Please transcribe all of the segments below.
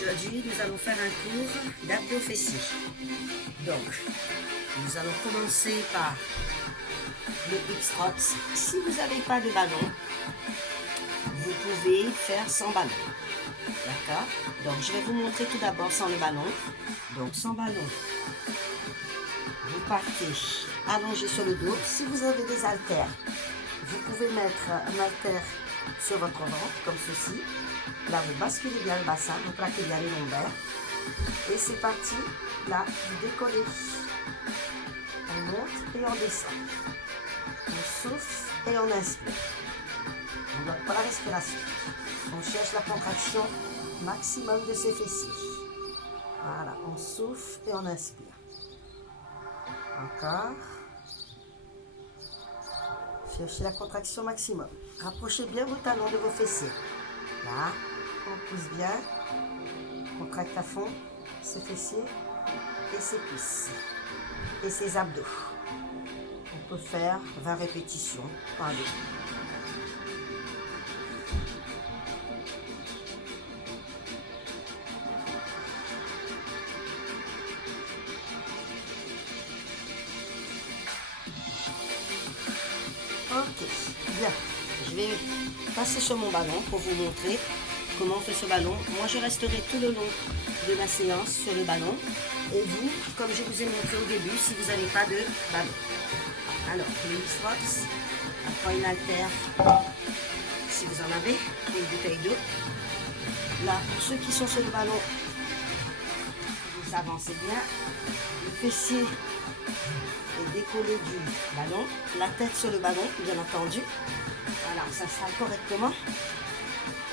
Aujourd'hui, nous allons faire un cours d'abdos fessiers. Donc, nous allons commencer par le hip thrust. Si vous n'avez pas de ballon, vous pouvez faire sans ballon. D'accord? Donc, je vais vous montrer tout d'abord sans le ballon. Donc, sans ballon, vous partez allongé sur le dos. Si vous avez des haltères, vous pouvez mettre un haltère sur votre ventre, comme ceci. Là, vous basculez bien le bassin, vous plaquez bien les lombaires. Et c'est parti. Là, vous décollez. On monte et on descend. On souffle et on inspire. On ne bloque pas la respiration. On cherche la contraction maximum de ses fessiers. Voilà, on souffle et on inspire. Encore. Cherchez la contraction maximum. Rapprochez bien vos talons de vos fessiers. Là, on pousse bien. On contracte à fond ses fessiers et ses cuisses et ses abdos. On peut faire 20 répétitions par deux. Ok, bien. Je vais passer sur mon ballon pour vous montrer comment on fait ce ballon. Moi, je resterai tout le long de la séance sur le ballon. Et vous, comme je vous ai montré au début, si vous n'avez pas de ballon. Alors, le hip thrust, après une haltère, si vous en avez, une bouteille d'eau. Là, pour ceux qui sont sur le ballon, vous avancez bien. Le fessier est décollé du ballon, la tête sur le ballon, bien entendu. Voilà, on s'installe correctement.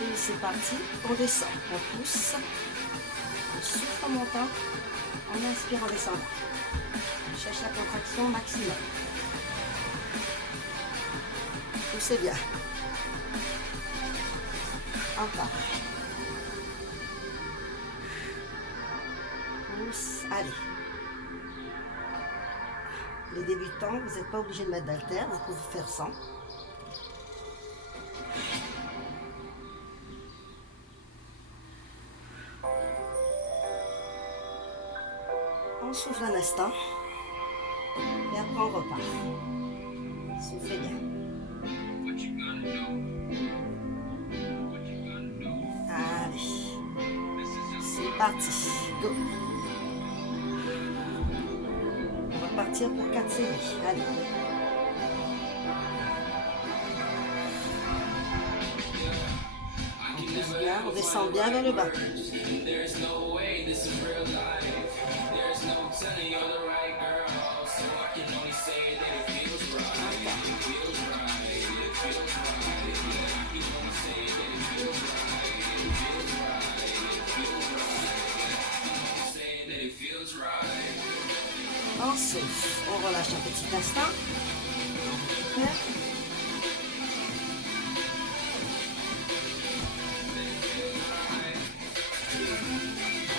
Et c'est parti, on descend, on pousse, on souffle en montant, on inspire en descendant. On cherche la contraction maximum. Poussez bien. Encore. Pousse, allez. Les débutants, vous n'êtes pas obligé de mettre d'haltère, vous pouvez faire sans. On souffle un instant et après on repart. Soufflez bien. Allez, c'est parti. Go. On va partir pour 4 séries. Allez. On pousse bien, on descend bien vers le bas. On souffle, on relâche un petit instant.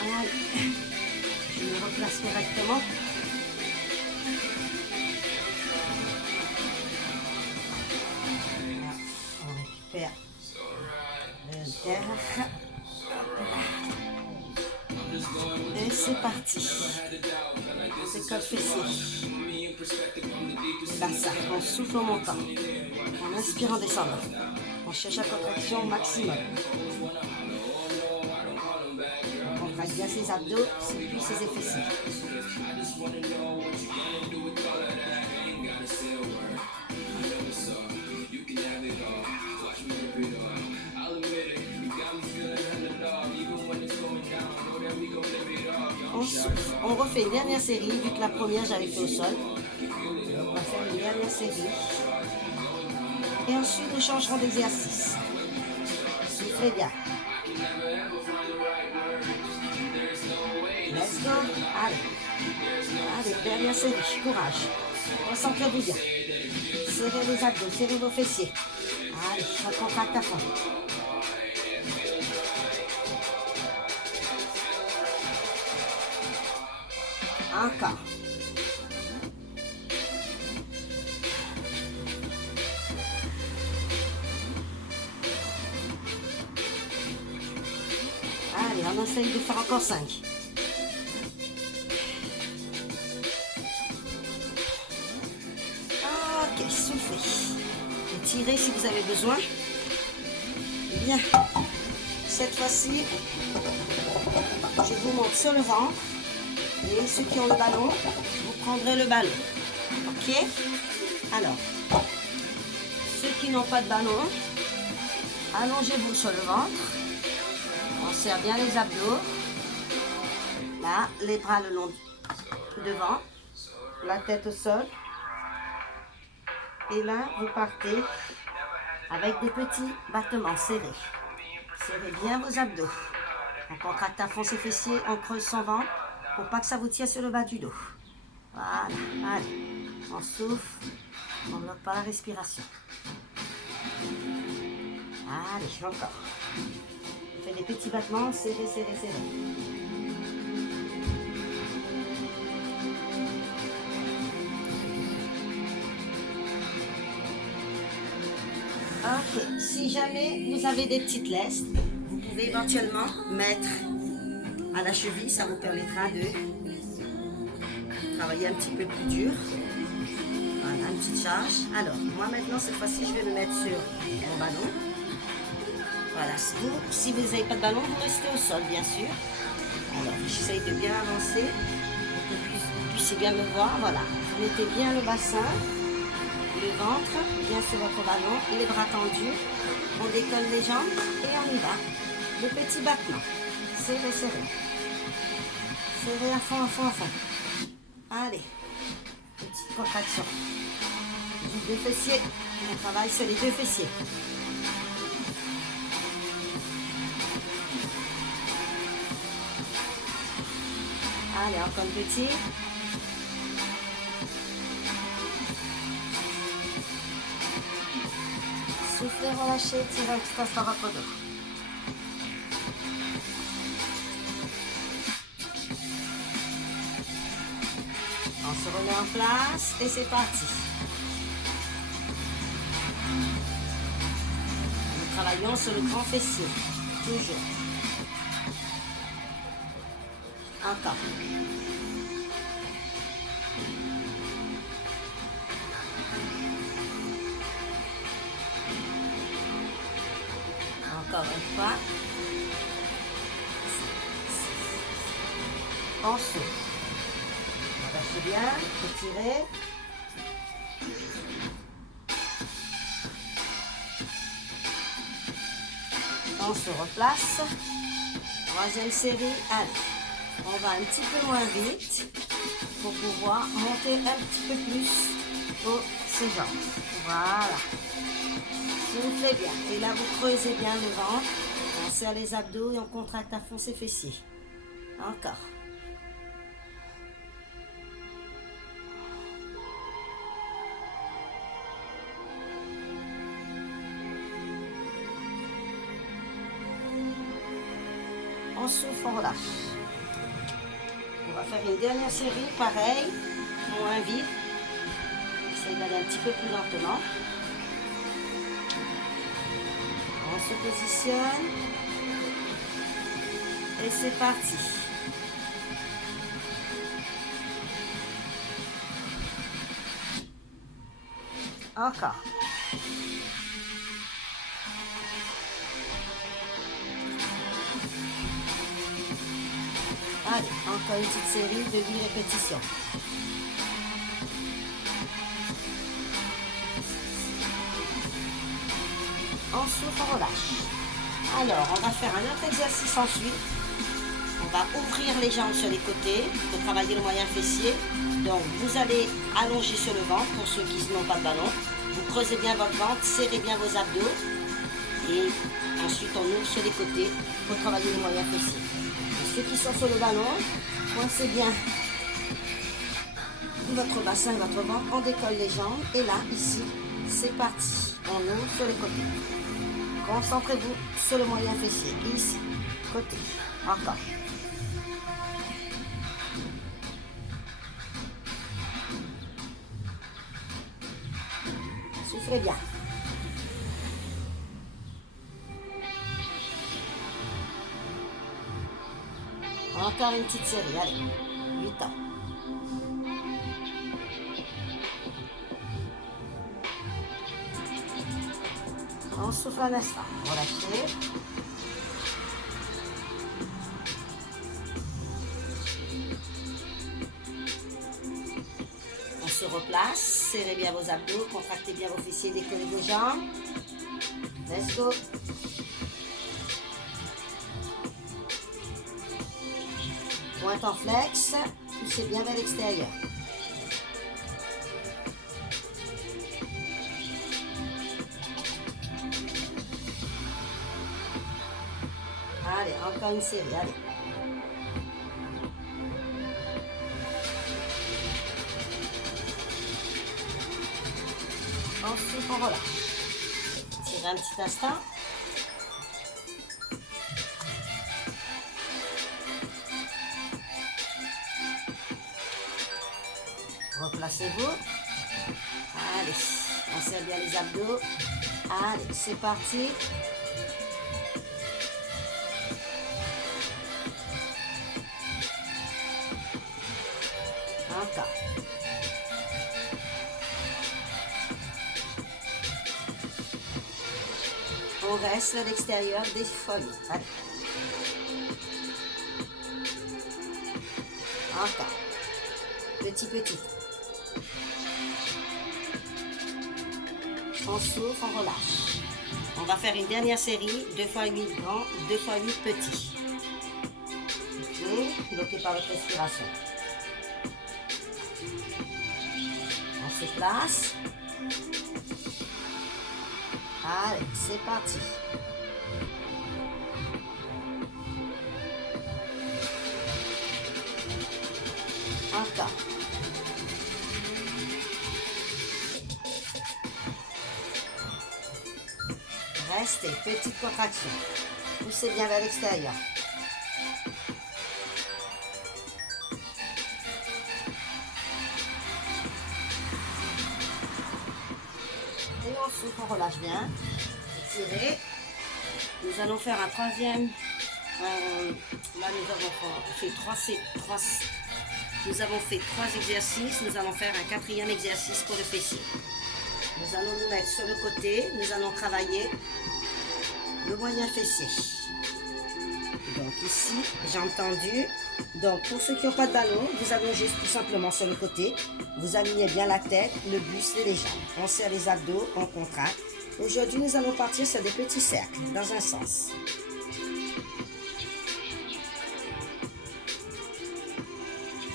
Allez, je me replace correctement. Voilà, on récupère le terre. Et c'est parti. C'est comme fessier. Bassin, on souffle en montant. On inspire en descendant. On cherche la contraction au maximum. On contracte bien ses abdos, ses cuisses, ses fessiers. On souffle. On refait une dernière série, vu que la première j'avais fait au sol. Donc on va faire une dernière série. Et ensuite nous changerons d'exercice. Soufflez bien. Let's go. Allez. Allez, dernière série. Courage. Concentrez-vous bien. Serrez les abdos, serrez vos fessiers. Allez, on contracte à fond. Encore. On essaye de faire encore 5. Ok, soufflez. Étirez si vous avez besoin. Bien. Cette fois-ci, je vous montre sur le ventre. Et ceux qui ont le ballon, vous prendrez le ballon. Ok? Alors, ceux qui n'ont pas de ballon, allongez-vous sur le ventre. On serre bien les abdos. Là, les bras le long devant. La tête au sol. Et là, vous partez avec des petits battements serrés. Serrez bien vos abdos. On contracte à fond ses fessiers, on creuse son ventre pour pas que ça vous tire sur le bas du dos. Voilà, allez, on souffle, on ne bloque pas la respiration. Allez, encore. On fait des petits battements, serrez, serrez, serrez. Ok, si jamais vous avez des petites lestes, vous pouvez éventuellement mettre à la cheville, ça vous permettra de travailler un petit peu plus dur. Voilà, une petite charge. Alors, moi maintenant, cette fois-ci, je vais me mettre sur mon ballon. Voilà, si vous n'avez pas de ballon, vous restez au sol, bien sûr. Alors, j'essaye de bien avancer pour que vous puissiez bien me voir. Voilà, vous mettez bien le bassin, le ventre, bien sur votre ballon, les bras tendus. On décolle les jambes et on y va. Le petit battement. Serrez, serrez. Serrez à fond, à fond, à fond. Allez, petite contraction. Les deux fessiers. On travaille sur les deux fessiers. Allez, encore un petit. Soufflez, relâchez, tirez un petit instant votre dos. On se remet en place et c'est parti. Nous travaillons sur le grand fessier, toujours. Encore. Encore une fois. On souffle. Relâchez bien, étirez. On se replace. Troisième série. Allez, on va un petit peu moins vite pour pouvoir monter un petit peu plus ses jambes. Voilà. Soufflez bien. Et là, vous creusez bien le ventre. On serre les abdos et on contracte à fond ses fessiers. Encore. On souffle, on relâche. On va faire une dernière série, pareil, moins vite. Essayez d'aller un petit peu plus lentement. On se positionne. Et c'est parti. Encore. Allez, encore une petite série de 8 répétitions. On souffle, on relâche. Alors, on va faire un autre exercice ensuite. On va ouvrir les jambes sur les côtés pour travailler le moyen fessier. Donc, vous allez allonger sur le ventre pour ceux qui n'ont pas de ballon. Vous creusez bien votre ventre, serrez bien vos abdos. Et ensuite, on ouvre sur les côtés pour travailler le moyen fessier. Ceux qui sont sur le ballon, coincez bien votre bassin et votre ventre, on décolle les jambes et là, ici, c'est parti. On ouvre sur les côtés. Concentrez-vous sur le moyen fessier. Ici, côté. Encore. Soufflez bien. Encore une petite série, allez. 8 ans. On souffle un instant. Relâchez. On se replace. Serrez bien vos abdos. Contractez bien vos fessiers. Décollez vos jambes. Let's go. Pointe en flex. Poussez bien vers l'extérieur. Allez, encore une série, allez. On souffle, on relâche. Tirez un petit instant. Replacez-vous. Allez, on serre bien les abdos. Allez, c'est parti. Encore. On reste à l'extérieur des folies. Allez. Encore. Petit. On souffle, on relâche. On va faire une dernière série, 2 fois 8 grands, 2 fois 8 petits. Ok, bloqué par votre respiration. On se place. Allez, c'est parti. Encore. Restez, petite contraction. Poussez bien vers l'extérieur. Et on souffle, on relâche bien. Étirez. Nous allons faire un troisième. Là, nous avons fait trois exercices. Nous allons faire un quatrième exercice pour le fessier. Nous allons nous mettre sur le côté. Nous allons travailler le moyen fessier. Donc ici, j'ai entendu. Donc pour ceux qui n'ont pas de ballon, vous allongez tout simplement sur le côté. Vous alignez bien la tête, le buste et les jambes. On serre les abdos, on contracte. Aujourd'hui, nous allons partir sur des petits cercles dans un sens.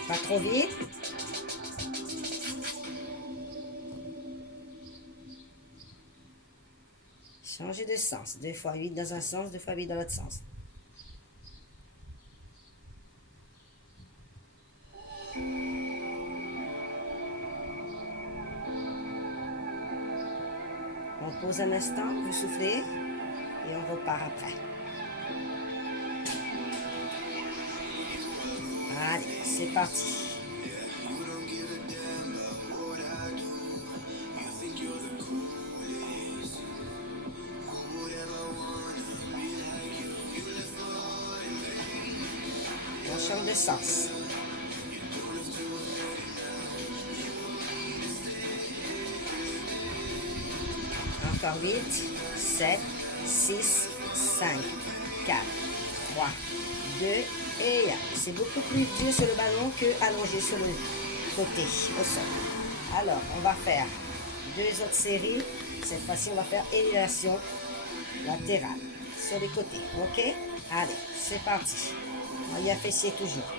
Pas trop vite. Changez de sens. 2 fois 8 dans un sens, 2 fois 8 dans l'autre sens. On pose un instant, vous soufflez et on repart après. Allez, c'est parti. On change de sens. Encore 8, 7, 6, 5, 4, 3, 2 et 1. C'est beaucoup plus dur sur le ballon que allongé sur le côté, au sol. Alors, on va faire 2 autres séries. Cette fois-ci, on va faire élévation latérale sur les côtés. Ok? Allez, c'est parti. Moyen fessier toujours.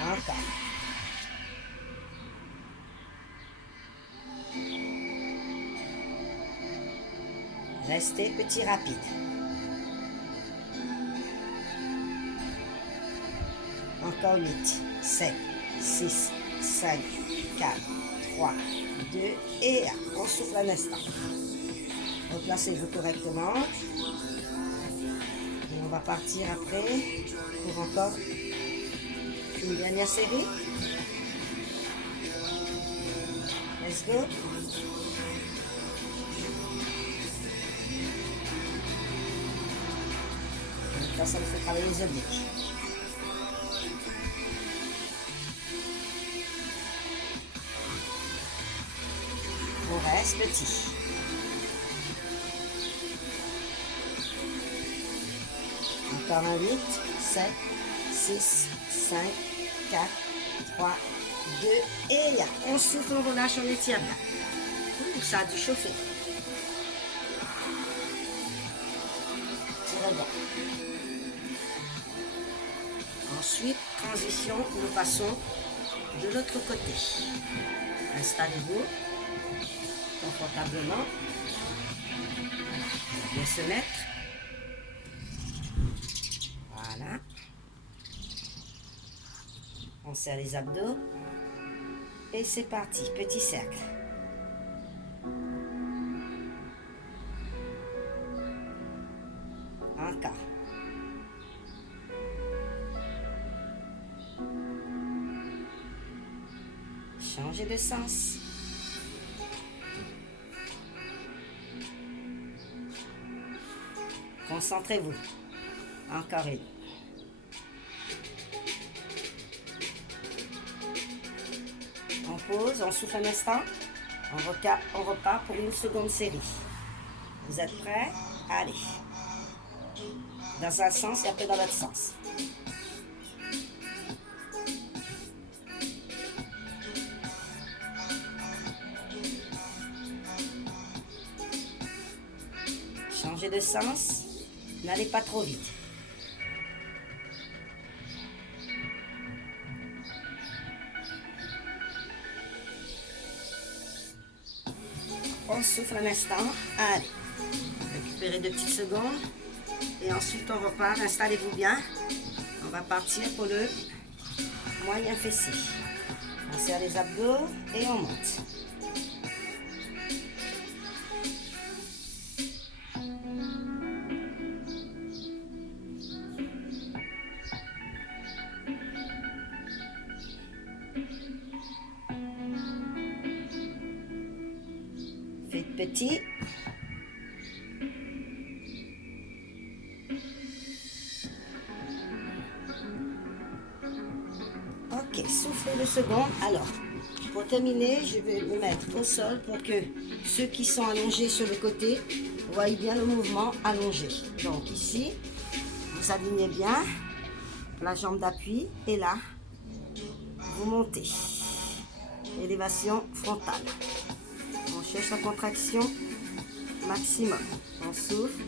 Encore. Restez petit rapide. Encore 8, 7, 6, 5, 4, 3, 2 et 1. On souffle un instant. Replacez-vous correctement. Et on va partir après pour encore une dernière série. Let's go. Ça, ça nous fait travailler les obliques. On reste petit. Encore un 8, 7, 6, 5, 4, 3, 2, et là, on souffle, on relâche, on étire bien. Ça a dû chauffer. Très bien. Ensuite, transition, nous passons de l'autre côté. Installez-vous confortablement. Bien se mettre. Voilà. On serre les abdos. Et c'est parti, petit cercle. Encore. Changez de sens. Concentrez-vous. Encore une. On pose, on souffle un instant. On repart pour une seconde série. Vous êtes prêts? Allez. Dans un sens et après dans l'autre sens. Changez de sens. N'allez pas trop vite. On souffle un instant. Allez. Récupérez 2 petites secondes. Et ensuite, on repart. Installez-vous bien. On va partir pour le moyen fessier. On serre les abdos et on monte. Faites petit. Ok, soufflez 2 secondes. Alors, pour terminer, je vais me mettre au sol pour que ceux qui sont allongés sur le côté voient bien le mouvement allongé. Donc ici, vous alignez bien la jambe d'appui et là, vous montez. Élévation frontale. On cherche la contraction maximum. On souffle,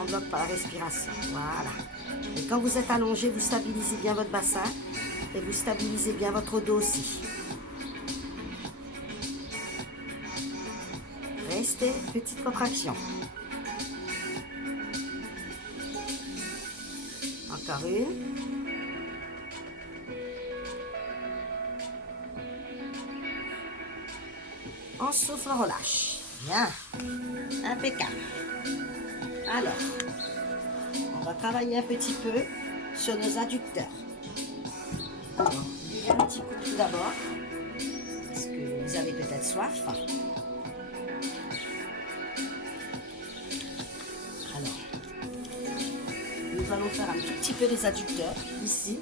on bloque par la respiration. Voilà. Et quand vous êtes allongé, vous stabilisez bien votre bassin et vous stabilisez bien votre dos aussi. Restez, petite contraction. Encore une. On souffle, on relâche. Bien. Impeccable. Alors, on va travailler un petit peu sur nos adducteurs. Buvez un petit coup tout d'abord, parce que vous avez peut-être soif. Alors, nous allons faire un tout petit peu les adducteurs. Ici,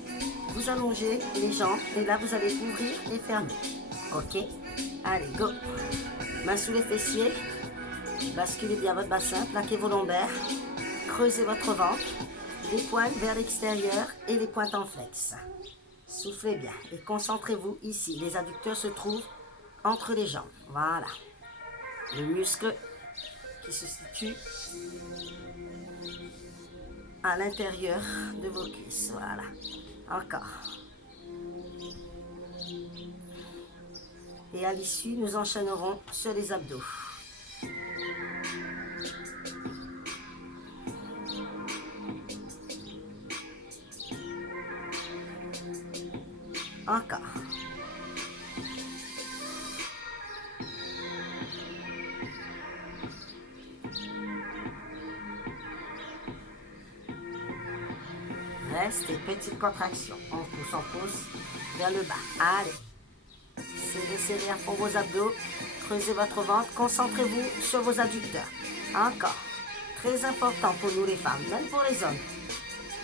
vous allongez les jambes et là, vous allez ouvrir et fermer. Ok? Allez, go! Main sous les fessiers. Basculez bien votre bassin, plaquez vos lombaires. Creusez votre ventre. Les poings vers l'extérieur et les pointes en flex. Soufflez bien et concentrez-vous ici. Les adducteurs se trouvent entre les jambes. Voilà. Le muscle qui se situe à l'intérieur de vos cuisses. Voilà. Encore. Et à l'issue, nous enchaînerons sur les abdos. Encore. Restez, petite contraction. On pousse vers le bas. Allez. Serrez à fond vos abdos. Creusez votre ventre. Concentrez-vous sur vos adducteurs. Encore. Très important pour nous les femmes, même pour les hommes.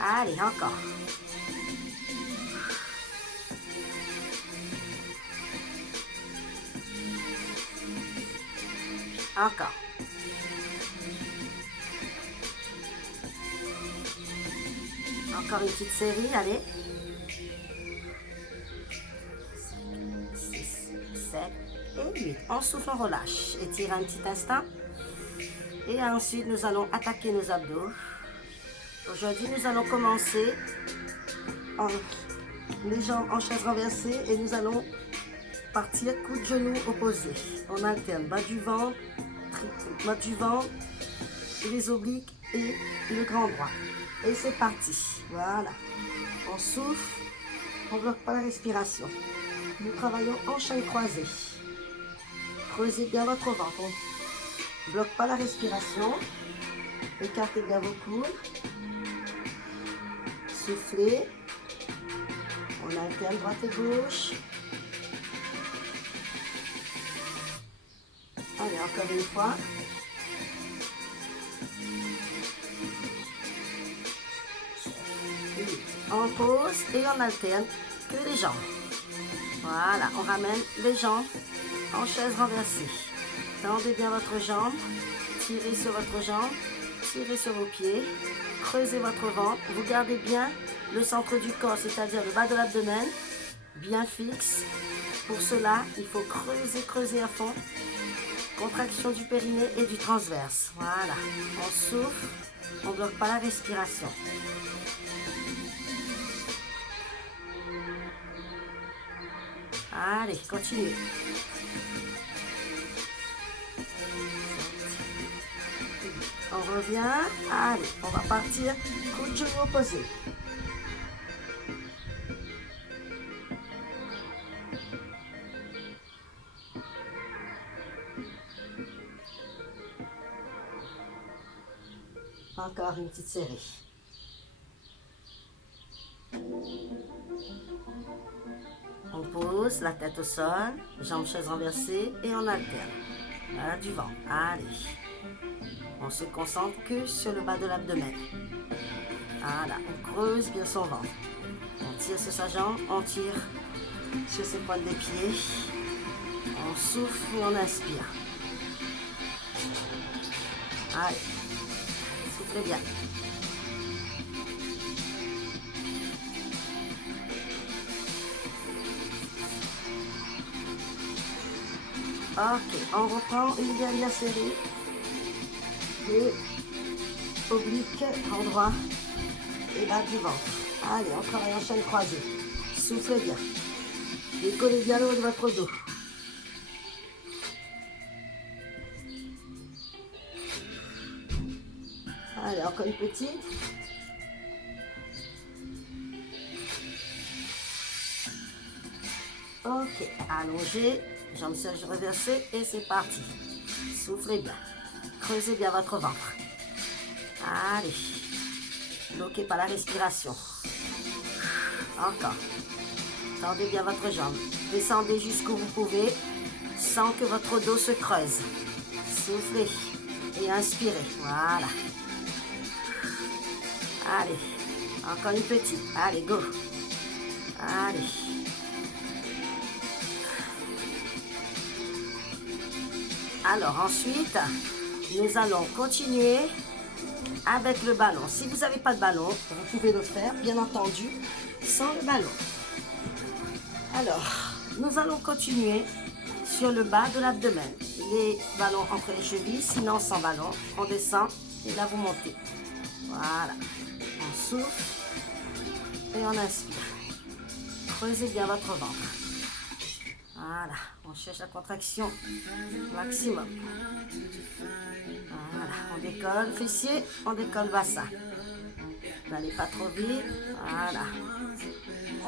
Allez, encore. Encore. Encore une petite série, allez. 6, 7 et 8. On souffle, on relâche. Étire un petit instant. Et ensuite, nous allons attaquer nos abdos. Aujourd'hui, nous allons commencer les jambes en chaise renversée et nous allons partir coude de genou opposé. On alterne bas du ventre, les obliques et le grand droit. Et c'est parti. Voilà. On souffle, on ne bloque pas la respiration. Nous travaillons en chaîne croisée. Creusez bien votre ventre. On ne bloque pas la respiration. Écartez bien vos coudes. Soufflez. On alterne droite et gauche. Allez, encore une fois. On pose et on alterne que les jambes. Voilà, on ramène les jambes en chaise renversée. Tendez bien votre jambe, tirez sur votre jambe, tirez sur vos pieds, creusez votre ventre. Vous gardez bien le centre du corps, c'est-à-dire le bas de l'abdomen, bien fixe. Pour cela, il faut creuser à fond. Contraction du périnée et du transverse. Voilà, on souffle, on ne bloque pas la respiration. Allez, continuez. On revient. Allez, on va partir. Coude de genou opposé. Encore une petite série. On pose la tête au sol, jambes chaise renversée et on alterne. Voilà du vent. Allez. On se concentre que sur le bas de l'abdomen. Voilà, on creuse bien son ventre. On tire sur sa jambe, on tire sur ses pointes des pieds. On souffle et on inspire. Allez. Soufflez bien. Ok, on reprend une dernière série. Et oblique, endroit et bas du ventre. Allez, on travaille en chaîne croisée. Soufflez bien. Décollez bien le haut de votre dos. Allez, encore une petite. Ok, allongez, jambes reversées et c'est parti. Soufflez bien. Creusez bien votre ventre. Allez. Bloquez pas la respiration. Encore. Tendez bien votre jambe. Descendez jusqu'où vous pouvez sans que votre dos se creuse. Soufflez et inspirez. Voilà. Allez. Encore une petite. Allez, go. Allez. Alors ensuite, nous allons continuer avec le ballon. Si vous n'avez pas de ballon, vous pouvez le faire, bien entendu, sans le ballon. Alors, nous allons continuer sur le bas de l'abdomen. Les ballons entre les chevilles, sinon sans ballon, on descend et là vous montez. Voilà. On souffle et on inspire. Creusez bien votre ventre. Voilà, on cherche la contraction maximum. Voilà, on décolle fessier, on décolle bassin. N'allez pas trop vite. Voilà,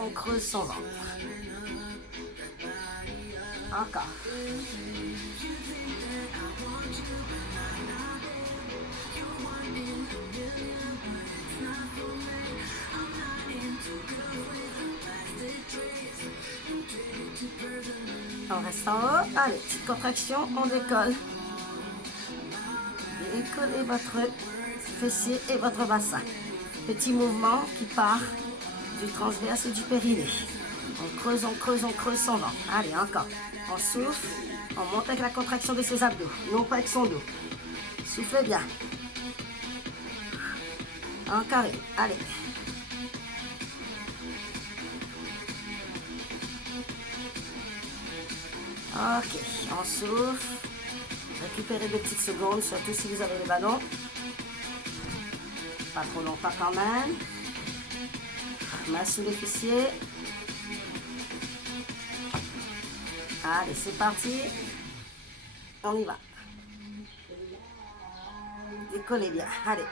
on creuse son ventre. Encore. On reste en haut. Allez, petite contraction, on décolle. Décollez votre fessier et votre bassin. Petit mouvement qui part du transverse et du périnée. On creuse son ventre. Allez, encore. On souffle, on monte avec la contraction de ses abdos, non pas avec son dos. Soufflez bien. Encore une. Allez. Ok, on souffle. Récupérez 2 petites secondes, surtout si vous avez le ballon. Pas trop longtemps quand même. Main sous les fessiers. Allez, c'est parti. On y va. Décollez bien. Allez.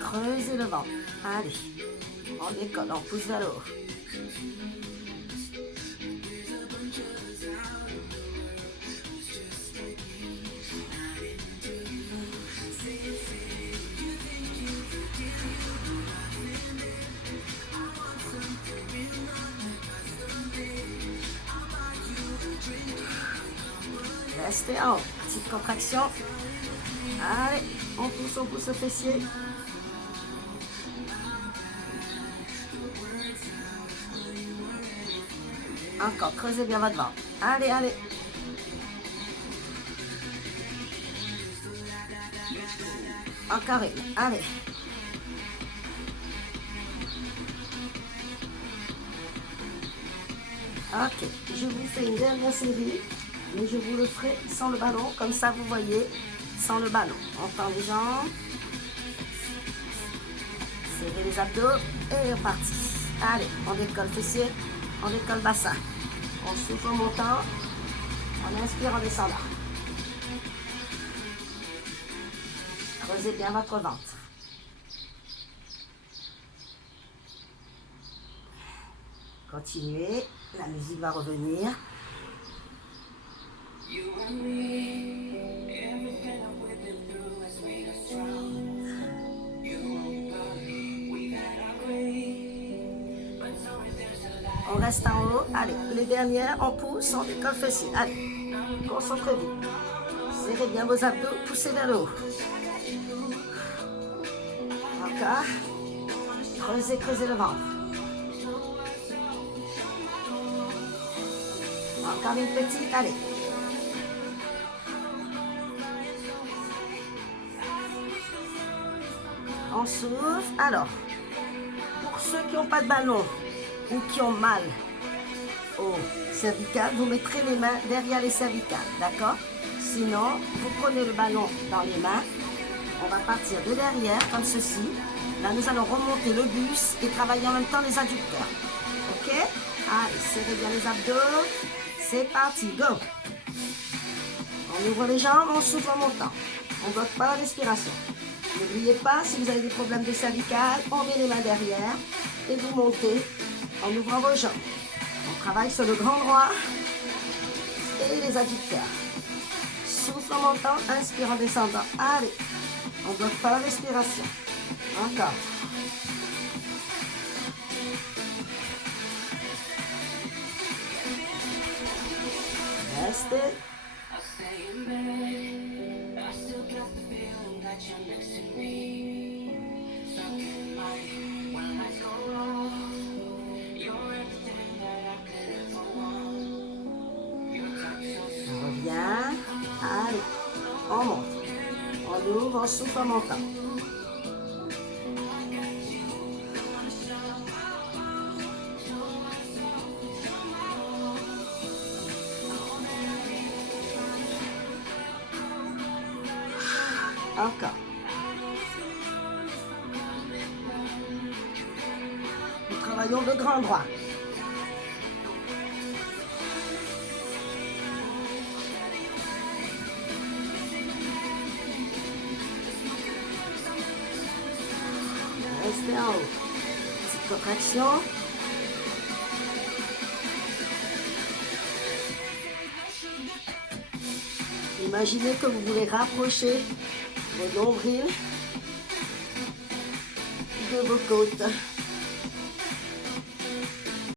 Creusez le ventre. Allez. On décolle, on pousse vers le haut. Restez en haut. Petite contraction. Allez, on pousse le fessier. Encore, creusez bien votre ventre. Allez, allez. Encore une. Allez. Ok, je vous fais une dernière série, mais je vous le ferai sans le ballon, comme ça vous voyez, sans le ballon. On tend les jambes, serrez les abdos et reparti. Allez, on décolle fessier, on décolle bassin. On souffle en montant, on inspire en descendant. Creusez bien votre ventre. Continuez, la musique va revenir. On reste en haut. Allez, les dernières, on pousse, on décolle fessier. Allez, concentrez-vous. Serrez bien vos abdos, poussez vers le haut. Encore. Creusez le ventre. Encore une petite, allez. On souffle. Alors, pour ceux qui n'ont pas de ballon ou qui ont mal au cervical, vous mettrez les mains derrière les cervicales, d'accord? Sinon, vous prenez le ballon dans les mains. On va partir de derrière, comme ceci. Là, nous allons remonter le buste et travailler en même temps les adducteurs. Ok? Allez, serrez bien les abdos. C'est parti, go! On ouvre les jambes, on souffle en montant. On ne bloque pas la respiration. N'oubliez pas, si vous avez des problèmes de cervical, on met les mains derrière et vous montez en ouvrant vos jambes. On travaille sur le grand droit et les adducteurs. Souffle en montant, inspire en descendant. Allez, on ne bloque pas la respiration. Encore. Restez. On revient. Allez, on monte. On ouvre, on souffle en montant. Encore. Nous travaillons le grand droit. Restez en haut. Petite contraction. Imaginez que vous voulez rapprocher vos nombrils de vos côtes.